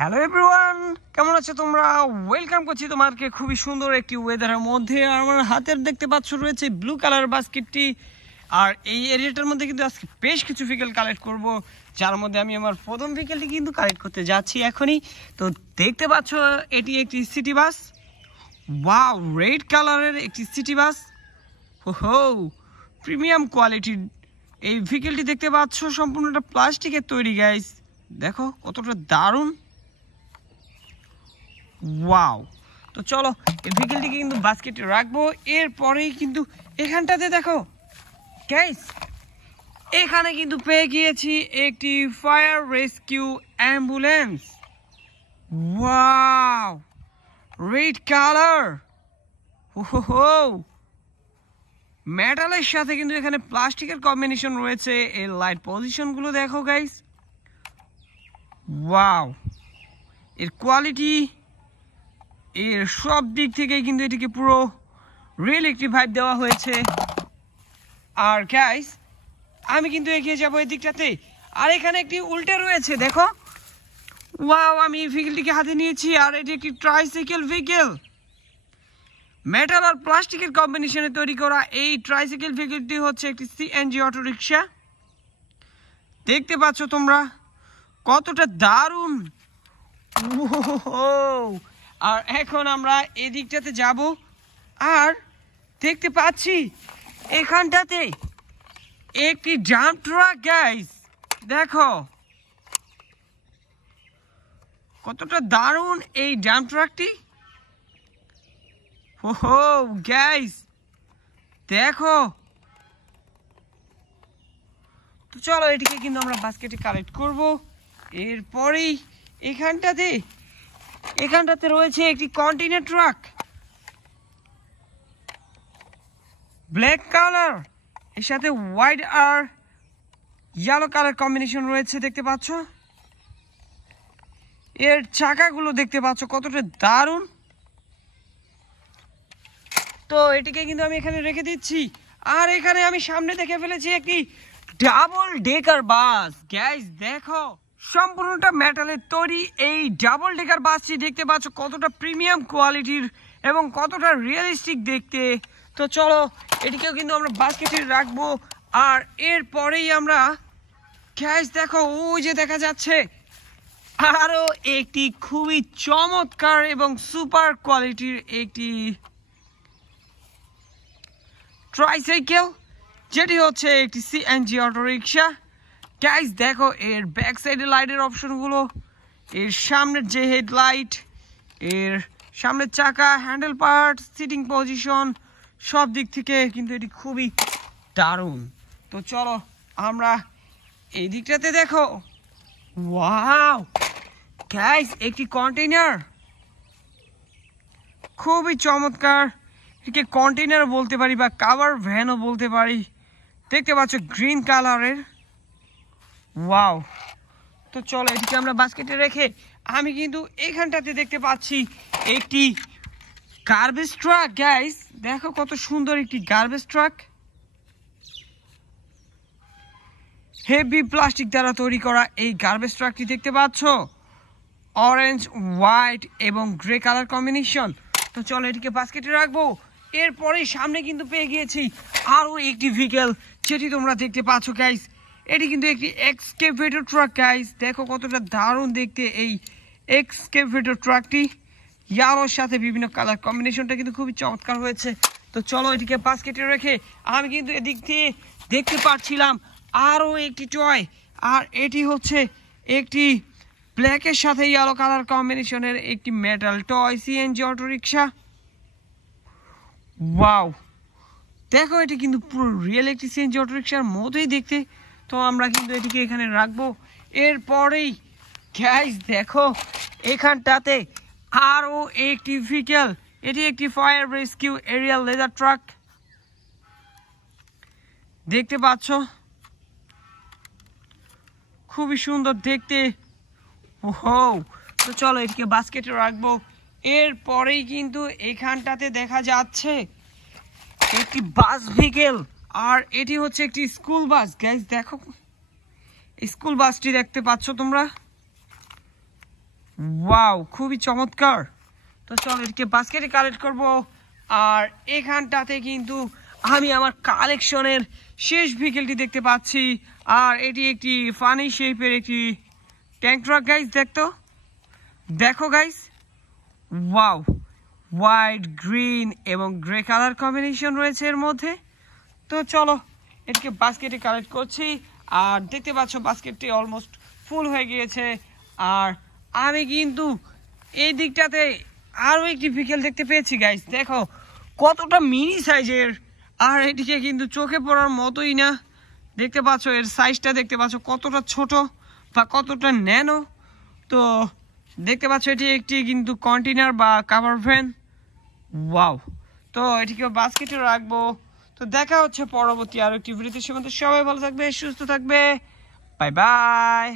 Hello everyone, কেমন আছো তোমরা? ওয়েলকাম করছি তোমাকে খুবই সুন্দর একটি ওয়েদারের মধ্যে। আমার হাতের দেখতে পাচ্ছ রয়েছে ব্লু কালার বাস্কেটটি। আর এই এরিয়াটার মধ্যে কিন্তু আজকে বেশ কিছু ভিকেল কালেক্ট করব, যার মধ্যে আমি আমার প্রথম ভিকেলটি কিন্তু কালেক্ট করতে যাচ্ছি এখনই। তো দেখতে পাচ্ছ এটি একটি সিটি বাস। ওয়াও, রেড কালারের একটি সিটি বাস। হো, প্রিমিয়াম কোয়ালিটির এই ভিকেলটি দেখতে পাচ্ছ, সম্পূর্ণটা প্লাস্টিকের তৈরি গাইস। দেখো কতটা দারুণ। ওয়াও, তো চলো এই ভিকেলটিকে কিন্তু বাস্কেটে রাখবো। এরপরেই কিন্তু এখানটাতে দেখো গাইস, এখানে কিন্তু পেয়ে গিয়েছি একটি fire rescue ambulance. Wow, red colour. ওহো, মেটালের সাথে কিন্তু এখানে প্লাস্টিকের কম্বিনেশন রয়েছে। এর লাইট পজিশনগুলো দেখো গাইস। ওয়াও, এর কোয়ালিটি, এর সব দিক থেকে কিন্তু এটিকে পুরো রিয়েল একটি ভাইব দেওয়া হয়েছে। আর গাইস, আমি কিন্তু এগিয়ে যাবো এই দিকটাতে। আর এখানে একটি উল্টে রয়েছে দেখো। ওয়াও, আমি এই ভেহিকেলটিকে হাতে নিয়েছি। আর এটি একটি ট্রাইসাইকেল ভেহিকেল। মেটাল আর প্লাস্টিকের কম্বিনেশনে তৈরি করা এই ট্রাইসাইকেল ভেহিকেলটি হচ্ছে একটি সিএনজি অটো রিক্সা। দেখতে পাচ্ছ তোমরা কতটা দারুণ। আর এখন আমরা এদিকটাতে যাব। আর দেখতে পাচ্ছি এখানটাতে একটি ডাম্প ট্রাক গাইস। দেখো কতটা দারুণ এই ডাম্প ট্রাকটি। ওহো গাইস, দেখো। তো চলো এটিকে কিন্তু আমরা বাস্কেটে কালেক্ট করব। এরপরেই এখানটাতে রয়েছে একটি কন্টেইনার ট্রাক, ব্ল্যাক কালার, এর সাথে হোয়াইট আর ইয়েলো কালার কম্বিনেশন রয়েছে। দেখতে পাচ্ছ এর চাকাগুলো, দেখতে পাচ্ছ কতটা দারুণ। তো এটিকে কিন্তু আমি এখানে রেখে দিচ্ছি। আর এখানে আমি সামনে দেখে ফেলেছি একটি ডাবল ডেকার বাস গাইস। দেখো সম্পূর্ণটা মেটালের তৈরি এই ডাবল ডেকার বাসটি। দেখতে পাচ্ছ কতটা প্রিমিয়াম কোয়ালিটির এবং কতটা রিয়েলিস্টিক দেখতে। তো চলো এটিকেও কিন্তু আমরা বাস্কেটে রাখবো। আর এরপরেই আমরা গাইস দেখো, ওই যে দেখা যাচ্ছে আরো একটি খুবই চমৎকার এবং সুপার কোয়ালিটির একটি ট্রাইসাইকেল, যেটি হচ্ছে একটি সিএনজি অটো রিক্সা। গাইস দেখো এর ব্যাক সাইডে লাইটের অপশনগুলো, এর সামনের যে হেডলাইট, এর সামনের চাকা, হ্যান্ডেল পার্ট, সিটিং পজিশন, সব দিক থেকে কিন্তু এটি খুবই দারুণ। তো চলো আমরা এই দিকটাতে দেখো। ওয়াও গাইস, একটি কন্টেইনার, খুবই চমৎকার। একে কন্টেইনার বলতে পারি বা কাভার ভ্যানও বলতে পারি। দেখতে পাচ্ছ গ্রিন কালারের। ওয়াও, তো চলো এটিকে আমরা বাস্কেটে রেখে আমি কিন্তু এখানটাতে দেখতে পাচ্ছি একটি গার্বেজ ট্রাক গাইস। দেখো কত সুন্দর একটি গার্বেজ ট্রাক, হেভি প্লাস্টিক দ্বারা তৈরি করা এই গার্বেজ ট্রাকটি। দেখতে পাচ্ছ অরেঞ্জ, হোয়াইট এবং গ্রে কালার কম্বিনেশন। তো চলো এটিকে বাস্কেটে রাখবো। এরপরেই সামনে কিন্তু পেয়ে গিয়েছি আরো একটি ভেহিকেল, যেটি তোমরা দেখতে পাচ্ছ গাইস। এটি কিন্তু একটি এক্সকেভেটর ট্রাক গাইস। দেখো কতটা দারুণ দেখতে এই এক্সকেভেটর ট্রাকটি। ইয়ালোর সাথে বিভিন্ন কালার কম্বিনেশনটা কিন্তু খুবই চমৎকার হয়েছে। তো চলো এটিকে বাস্কেটে রেখে আমি কিন্তু এদিক থেকে দেখতে পাচ্ছিলাম আরো একটি টয়। আর এটি হচ্ছে একটি ব্ল্যাকের সাথে ইয়েলো কালার কম্বিনেশনের একটি metal toy CNG auto rickshaw. Wow, দেখো এটি কিন্তু পুরো রিয়েল একটি সিএনজি অটো রিক্সার মতোই দেখতে। তো আমরা কিন্তু এটিকে এখানে রাখবো। এরপরেই গাইস দেখো এখানটাতে আরো একটি ভেহিকেল, এটি একটি fire rescue aerial ladder truck. দেখতে পাচ্ছ খুবই সুন্দর দেখতে। ওহো, তো চলো এটিকে বাস্কেটে রাখবো। এরপরেই কিন্তু এখানটাতে দেখা যাচ্ছে একটি বাস ভেহিকেল। আর এটি হচ্ছে একটি স্কুল বাস গাইস। দেখো স্কুল বাসটি দেখতে পাচ্ছ তোমরা। ওয়াও, খুবই চমৎকার। তো চলো এটিকে বাস্কেটে কালেক্ট করব। আর এখানটাতে কিন্তু আমি আমার কালেকশনের শেষ ভেহিকেলটি দেখতে পাচ্ছি। আর এটি একটি ফানি শেপের একটি ট্যাঙ্ক ট্রাক গাইস। দেখো গাইস, ওয়াও, হোয়াইট, গ্রিন এবং গ্রে কালার কম্বিনেশন রয়েছে এর মধ্যে। তো চলো এটিকে বাস্কেটে কালেক্ট করছি। আর দেখতে পাচ্ছ বাস্কেটটি অলমোস্ট ফুল হয়ে গিয়েছে। আর আমি কিন্তু এই দিকটাতে আরও একটি ভেহিকেল দেখতে পেয়েছি গাইস। দেখো কতটা মিনি সাইজের, আর এটিকে কিন্তু চোখে পড়ার মতোই না। দেখতে পাচ্ছ এর সাইজটা, দেখতে পাচ্ছ কতটা ছোট বা কতটা ন্যানো। তো দেখতে পাচ্ছ এটি একটি কিন্তু কন্টেনার বা কাভার ভ্যান। ওয়াও, তো এটিকে বাস্কেটে রাখবো। তো দেখা হচ্ছে পরবর্তী আরো একটি ভিডিওতে। সে মধ্যে সবাই ভালো থাকবে, সুস্থ থাকবে। Bye bye.